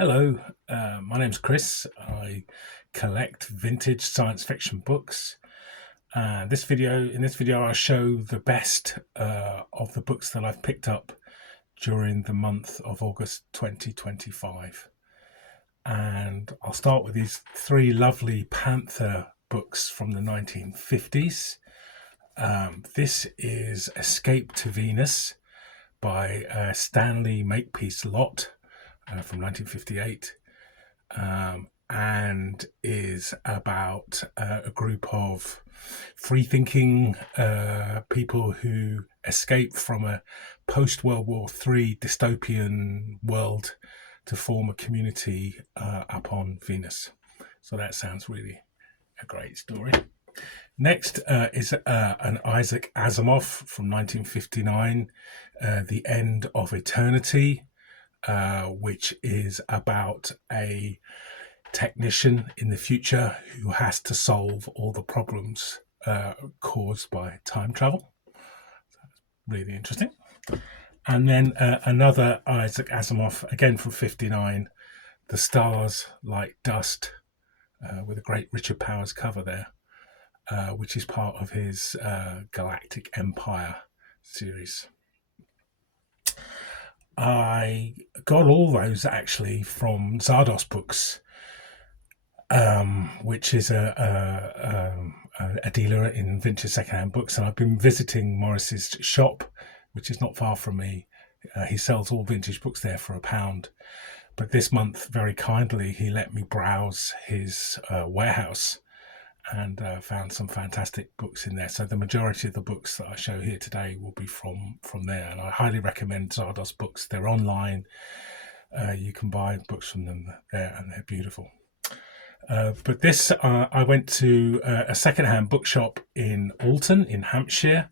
Hello, my name's Chris. I collect vintage science fiction books. In this video, I show the best of the books that I've picked up during the month of August 2025. And I'll start with these three lovely Panther books from the 1950s. This is Escape to Venus by Stanley Makepeace Lott from 1958, and is about a group of free-thinking people who escape from a post-World War III dystopian world to form a community up on Venus. So that sounds really a great story. Next is an Isaac Asimov from 1959, The End of Eternity, which is about a technician in the future who has to solve all the problems caused by time travel. Really interesting. And then another Isaac Asimov, again from 59, The Stars Like Dust, with a great Richard Powers cover there, which is part of his Galactic Empire series. I got all those actually from Zardos Books, which is a dealer in vintage secondhand books, and I've been visiting Morris's shop, which is not far from me. He sells all vintage books there for £1, but this month, very kindly, he let me browse his warehouse and found some fantastic books in there. So the majority of the books that I show here today will be from there, and I highly recommend Zardos Books. They're online. You can buy books from them there, and they're beautiful. But this, I went to a secondhand bookshop in Alton in Hampshire,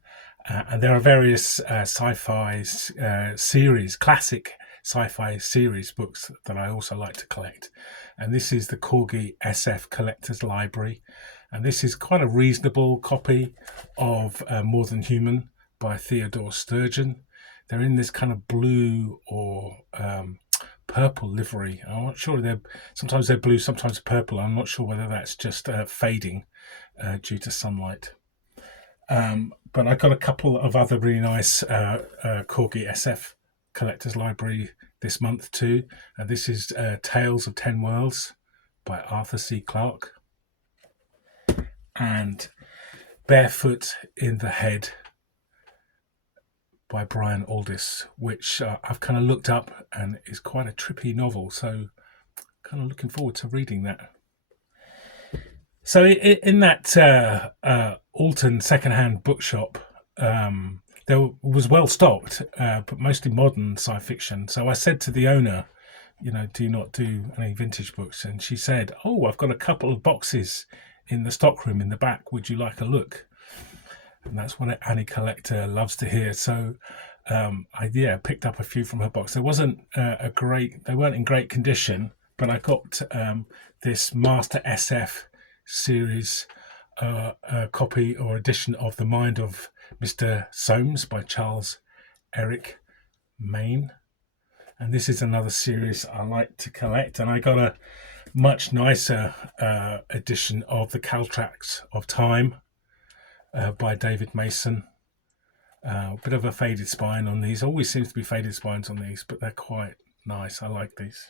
and there are various sci-fi series, classic sci-fi series books that I also like to collect. And this is the Corgi SF Collector's Library. And this is quite a reasonable copy of More Than Human by Theodore Sturgeon. They're in this kind of blue or purple livery. I'm not sure, sometimes they're blue, sometimes purple. I'm not sure whether that's just fading due to sunlight. But I got a couple of other really nice Corgi SF Collector's Library this month too. This is Tales of 10 Worlds by Arthur C. Clarke, and Barefoot in the Head by Brian Aldiss, which I've kind of looked up and is quite a trippy novel, so kind of looking forward to reading that. So in that Alton secondhand bookshop, there was well stocked, but mostly modern sci fiction. So I said to the owner, do you not do any vintage books? And she said, "Oh, I've got a couple of boxes in the stockroom in the back. Would you like a look?" And that's what any collector loves to hear. So I picked up a few from her box. There wasn't they weren't in great condition, but I got this Master SF series copy or edition of The Mind of Mr. Soames by Charles Eric Maine. And this is another series I like to collect. And I got a much nicer edition of The Caltrax of Time by David Mason. A bit of a faded spine on these. Always seems to be faded spines on these, but they're quite nice. I like these.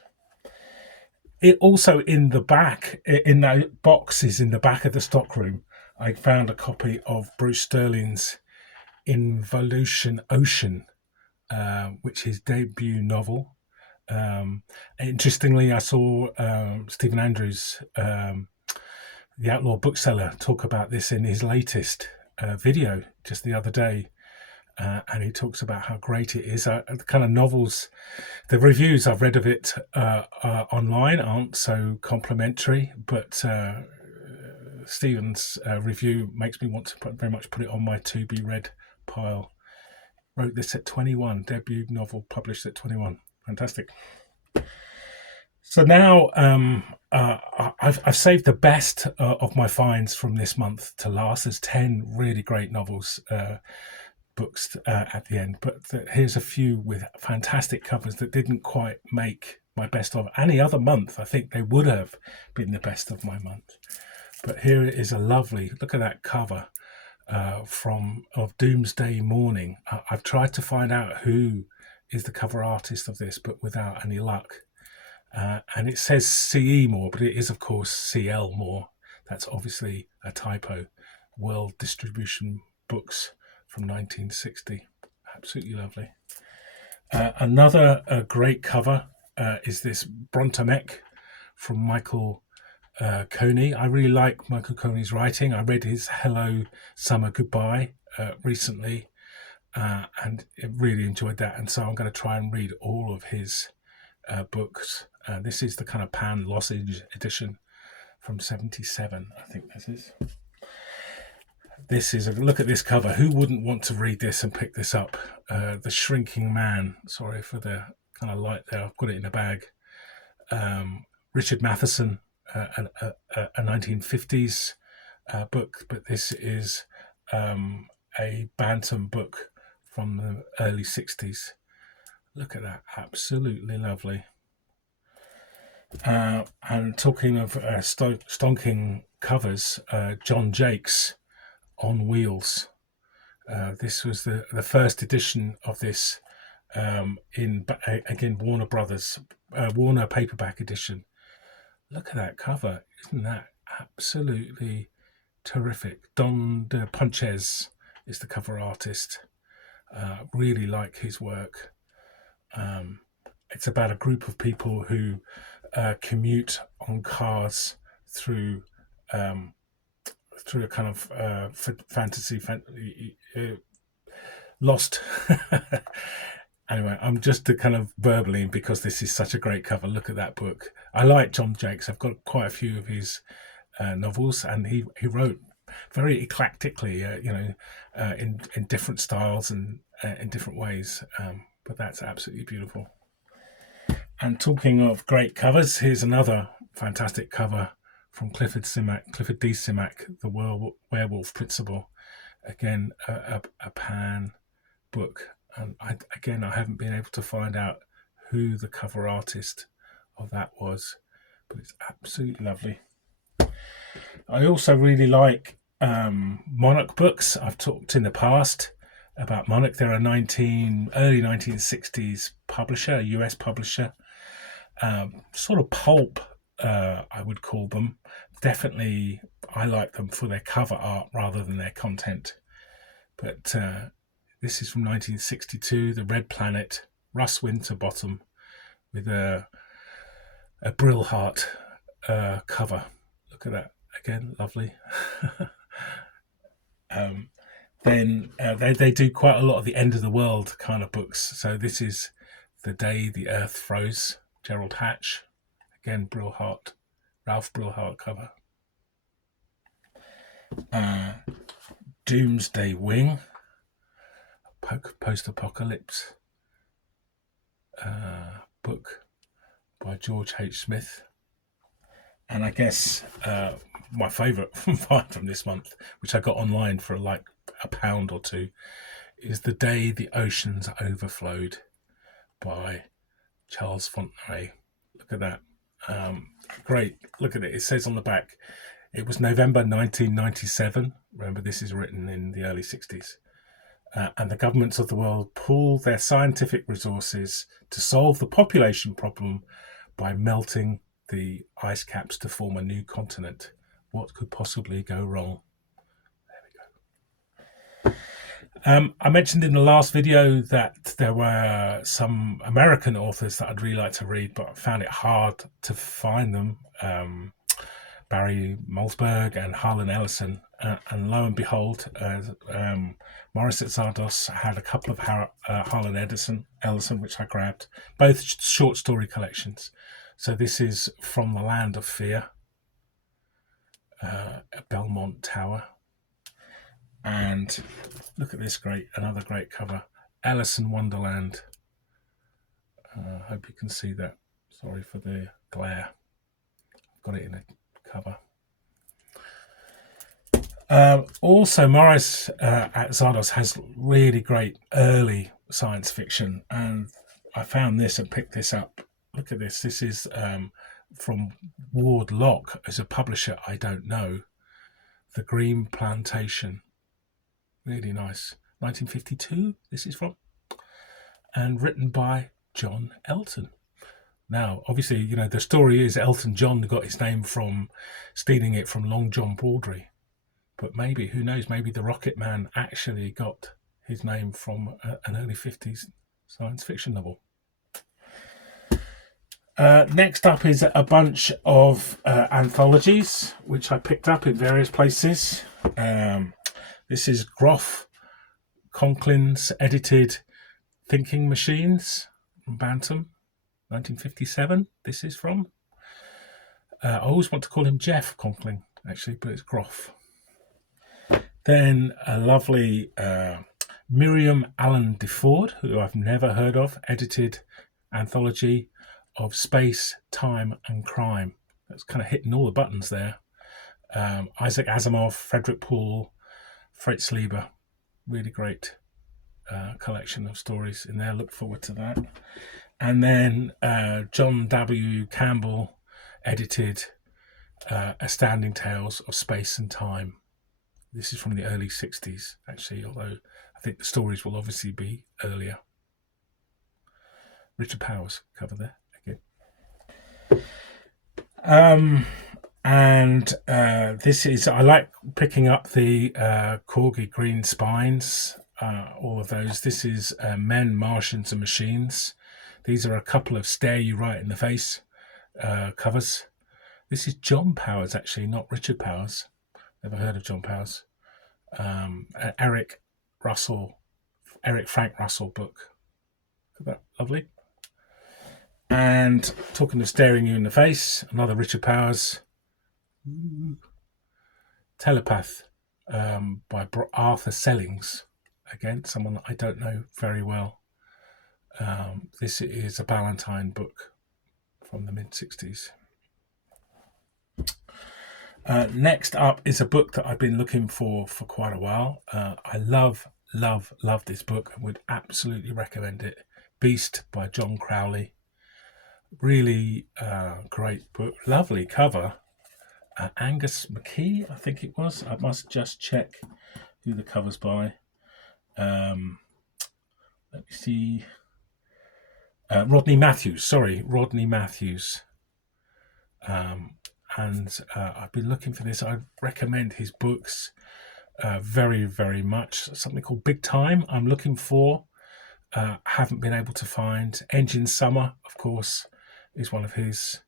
It also, in the back, in the boxes in the back of the stockroom, I found a copy of Bruce Sterling's Involution Ocean, which is his debut novel. Interestingly, I saw Stephen Andrews, the Outlaw Bookseller, talk about this in his latest video just the other day. And he talks about how great it is. The kind of novels, the reviews I've read of it online aren't so complimentary, but Stephen's review makes me want to very much put it on my to be read pile. Wrote this at 21, debut novel published at 21. Fantastic. So now I've saved the best of my finds from this month to last. There's 10 really great novels, books at the end, but here's a few with fantastic covers that didn't quite make my best of any other month. I think they would have been the best of my month. But here it is, a lovely, look at that cover of Doomsday Morning. I've tried to find out who is the cover artist of this, but without any luck. And it says CE Moore, but it is of course CL Moore. That's obviously a typo. World Distribution Books from 1960. Absolutely lovely. Another great cover is this Brontomek from Michael Coney. I really like Michael Coney's writing. I read his Hello Summer Goodbye recently, and really enjoyed that. And so I'm going to try and read all of his books. This is the kind of Pan Lozenge edition from 1977, I think this is. This is a look at this cover. Who wouldn't want to read this and pick this up? The Shrinking Man. Sorry for the kind of light there. I've got it in a bag. Richard Matheson, a 1950s book, but this is a Bantam book from the early 60s. Look at that. Absolutely lovely. And talking of stonking covers, John Jakes, On Wheels. This was the first edition of this in, again, Warner Brothers, Warner paperback edition. Look at that cover. Isn't that absolutely terrific? Don de Ponches is the cover artist. Really like his work. It's about a group of people who commute on cars through a kind of fantasy lost. Anyway, I'm just kind of burbling because this is such a great cover. Look at that book. I like John Jakes. I've got quite a few of his novels, and he wrote very eclectically, in different styles and in different ways. But that's absolutely beautiful. And talking of great covers, here's another fantastic cover from Clifford D. Simak, The Werewolf Principle. Again, a Pan book. And I haven't been able to find out who the cover artist of that was, but it's absolutely lovely. I also really like Monarch books. I've talked in the past about Monarch. They're a early 1960s publisher, a US publisher, sort of pulp, I would call them. Definitely, I like them for their cover art rather than their content. But this is from 1962, The Red Planet, Russ Winterbottom, with a Brill Heart cover. Look at that. Again, lovely. Then they do quite a lot of the end of the world kind of books. So this is The Day the Earth Froze, Gerald Hatch. Again, Brill Heart, Ralph Brill Heart cover. Doomsday Wing, post-apocalypse book by George H. Smith. And I guess my favourite find from this month, which I got online for like £1 or £2, is The Day the Oceans Overflowed by Charles Fontenay. Look at that. Great. Look at it. It says on the back, it was November 1997. Remember, this is written in the early 60s. And the governments of the world pool their scientific resources to solve the population problem by melting the ice caps to form a new continent. What could possibly go wrong? There we go. I mentioned in the last video that there were some American authors that I'd really like to read, but I found it hard to find them. Barry Malzberg and Harlan Ellison. And lo and behold, Morris at Zardos had a couple of Harlan Ellison, which I grabbed, both short story collections. So this is From the Land of Fear, Belmont Tower. And look at this another great cover, Alice in Wonderland. I hope you can see that. Sorry for the glare. I've got it in a cover. Also, Morris at Zardos has really great early science fiction, and I found this and picked this up look at this. This is from Ward Lock as a publisher I don't know. The Green Plantation. Really nice. 1952 this is from. And written by John Elton. Now, obviously, you know, the story is Elton John got his name from stealing it from Long John Baldry. But maybe, who knows, maybe the Rocket Man actually got his name from an early 50s science fiction novel. Next up is a bunch of anthologies, which I picked up in various places. This is Groff Conklin's edited Thinking Machines from Bantam, 1957. This is from. I always want to call him Jeff Conklin, actually, but it's Groff. Then a lovely Miriam Allen DeFord, who I've never heard of, edited anthology of space, time, and crime. That's kind of hitting all the buttons there. Isaac Asimov, Frederick Poole, Fritz Lieber. Really great collection of stories in there. Look forward to that. And then John W. Campbell edited Astounding Tales of Space and Time. This is from the early 60s, actually, although I think the stories will obviously be earlier. Richard Powers cover there again. This is, I like picking up the Corgi Green Spines, all of those. This is Men, Martians and Machines. These are a couple of stare you right in the face covers. This is John Powers, actually, not Richard Powers. Never heard of John Powers. Eric Frank Russell book. Isn't that lovely? And talking of staring you in the face, another Richard Powers. Telepath by Arthur Sellings. Again, someone that I don't know very well. This is a Ballantine book from the mid-60s. Next up is a book that I've been looking for quite a while. I love this book and would absolutely recommend it. Beast by John Crowley. Really great book. Lovely cover. Angus McKee, I think it was. I must just check who the cover's by. Let me see. Rodney Matthews. And I've been looking for this. I recommend his books very, very much. Something called Big Time I'm looking for. Haven't been able to find. Engine Summer, of course, is one of his.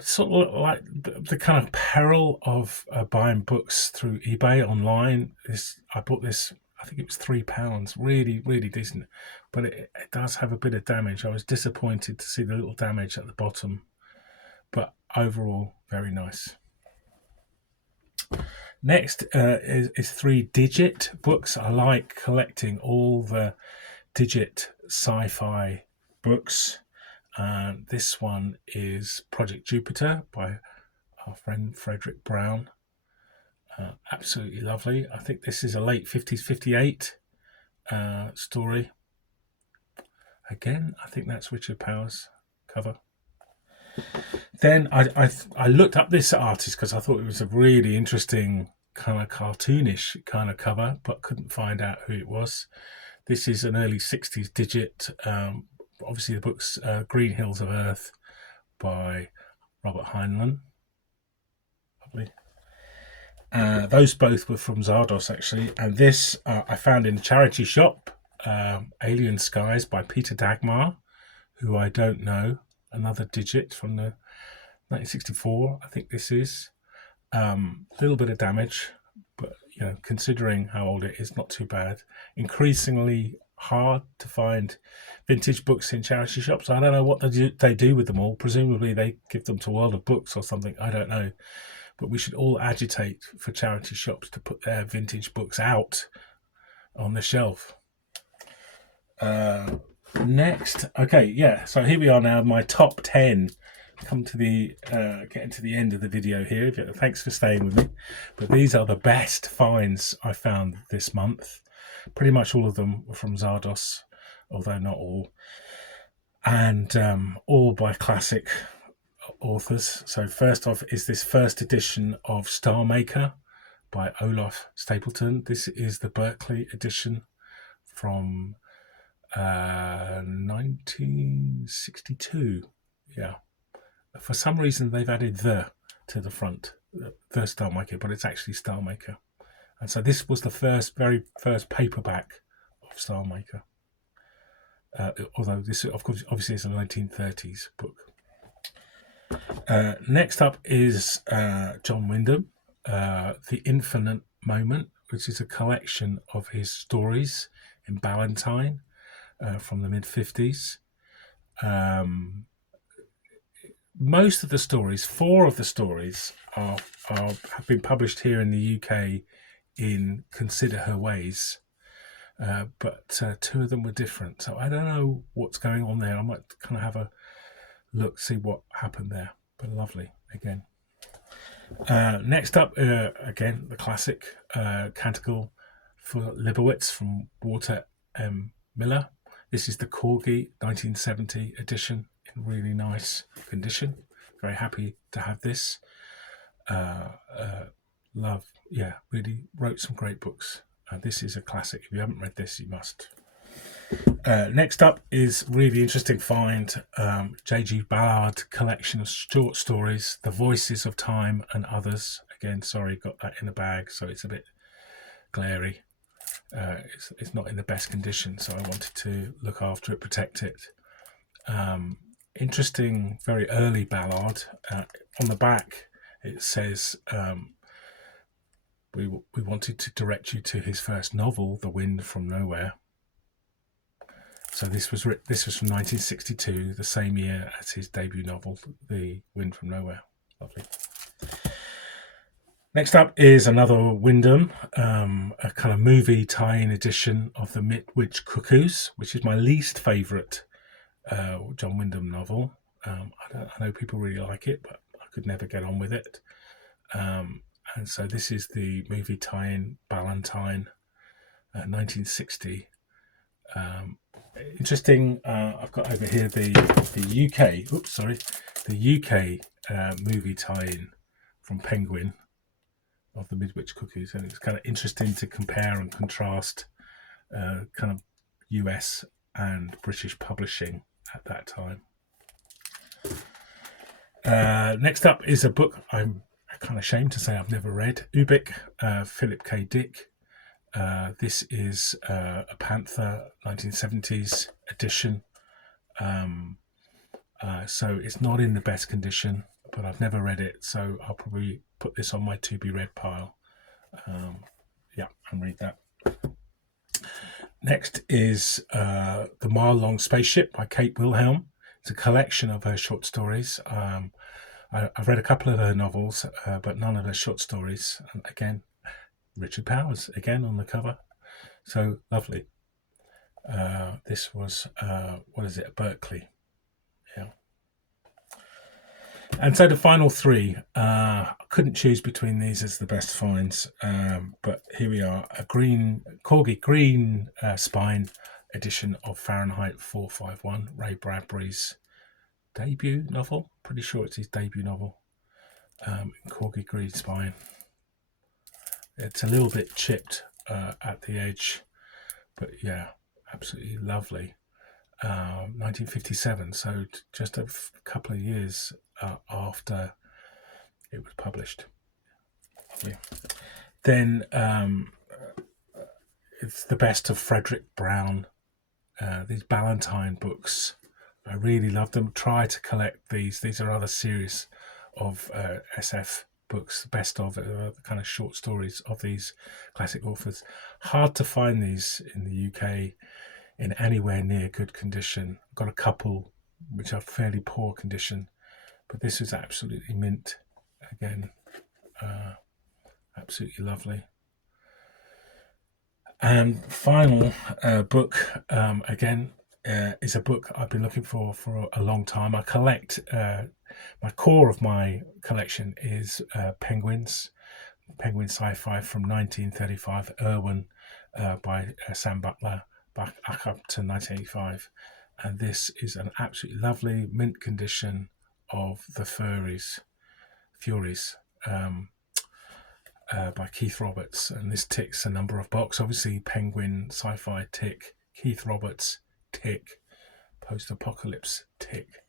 Sort of like the kind of peril of buying books through eBay online. I bought this, I think it was £3. Really, really decent. But it does have a bit of damage. I was disappointed to see the little damage at the bottom. But overall, very nice. Next is 3 Digit books. I like collecting all the Digit sci-fi books. This one is Project Jupiter by our friend Frederick Brown. Absolutely lovely. I think this is a late 50s, 58 story. Again, I think that's Richard Powers cover. Then I looked up this artist because I thought it was a really interesting kind of cartoonish kind of cover, but couldn't find out who it was. This is an early 60s Digit. Obviously the book's Green Hills of Earth by Robert Heinlein. Lovely. Those both were from Zardos, actually. And this I found in a charity shop, Alien Skies by Peter Dagmar, who I don't know. Another Digit from the 1964, I think this is. Little bit of damage, but you know, considering how old it is, not too bad. Increasingly hard to find vintage books in charity shops. I don't know what they do with them all. Presumably they give them to World of Books or something. I don't know. But we should all agitate for charity shops to put their vintage books out on the shelf. Next, okay, yeah. So here we are now. My top 10. Come to the getting to the end of the video here. Thanks for staying with me. But these are the best finds I found this month. Pretty much all of them were from Zardos, although not all. and all by classic authors. So first off is this first edition of Star Maker by Olaf Stapleton. This is the Berkeley edition from 1962. Yeah. For some reason, they've added the to the front, the Star Maker, but it's actually Star Maker. And so this was the very first paperback of Star Maker. Although this, of course, obviously is a 1930s book. Next up is John Wyndham, The Infinite Moment, which is a collection of his stories in Ballantine from the mid-50s. Most of the stories, 4 of the stories, have been published here in the UK in Consider Her Ways, but 2 of them were different. So I don't know what's going on there. I might kind of have a look, see what happened there. But lovely again. Next up, again, the classic Canticle for Leibowitz from Walter M. Miller. This is the Corgi 1970 edition in really nice condition. Very happy to have this. Really wrote some great books. This is a classic. If you haven't read this, you must. Next up is really interesting find, J.G. Ballard collection of short stories, The Voices of Time and Others. Again, sorry, got that in the bag, so it's a bit glary. It's not in the best condition, so I wanted to look after it, protect it. Interesting, very early Ballard. On the back, it says, we wanted to direct you to his first novel, The Wind from Nowhere. So this was from 1962, the same year as his debut novel, The Wind from Nowhere. Lovely. Next up is another Wyndham, a kind of movie tie-in edition of The Midwich Cuckoos, which is my least favourite John Wyndham novel. I know people really like it, but I could never get on with it. And so this is the movie tie-in, Ballantine, 1960. Interesting. I've got over here the UK movie tie-in from Penguin of The Midwich Cuckoos, and it's kind of interesting to compare and contrast kind of US and British publishing at that time. Next up is a book I'm kind of ashamed to say I've never read, Ubik, Philip K. Dick. This is a Panther 1970s edition. So it's not in the best condition, but I've never read it, so I'll probably put this on my to be read pile. And read that. Next is The Mile Long Spaceship by Kate Wilhelm. It's a collection of her short stories. I've read a couple of her novels, but none of her short stories. And again, Richard Powers again on the cover, so lovely. This was Berkeley, yeah. And so the final 3, I couldn't choose between these as the best finds, but here we are: a Corgi green spine edition of Fahrenheit 451, Ray Bradbury's debut novel. Pretty sure it's his debut novel. Corgi green spine. It's a little bit chipped at the edge, but yeah, absolutely lovely. 1957, so just a couple of years after it was published. Lovely. Then it's the best of Frederick Brown. These Ballantine books, I really love them. Try to collect these. These are other series of SF books, the best of the kind of short stories of these classic authors. Hard to find these in the UK in anywhere near good condition. I've got a couple which are fairly poor condition, but this is absolutely mint. Again, absolutely lovely. And final book, again, is a book I've been looking for a long time. I collect, my core of my collection is Penguin sci-fi from 1935, Irwin, by Sam Butler, back up to 1985. and this is an absolutely lovely mint condition of The Furies by Keith Roberts, and this ticks a number of boxes. Obviously, Penguin, sci-fi, tick. Keith Roberts, tick. Post-apocalypse, tick.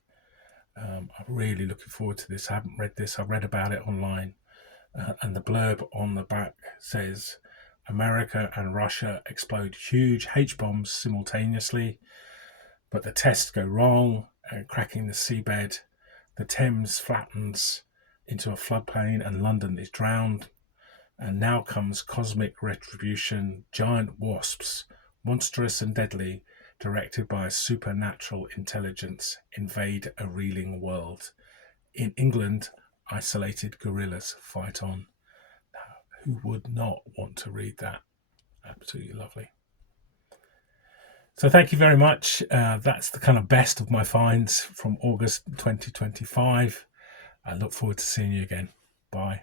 I'm really looking forward to this. I haven't read this. I've read about it online, and the blurb on the back says, America and Russia explode huge H-bombs simultaneously, but the tests go wrong, cracking the seabed. The Thames flattens into a floodplain and London is drowned. And now comes cosmic retribution. Giant wasps, monstrous and deadly, directed by a supernatural intelligence, invade a reeling world. In England, isolated guerrillas fight on. Now, who would not want to read that? Absolutely lovely. So thank you very much. That's the kind of best of my finds from August 2025. I look forward to seeing you again. Bye.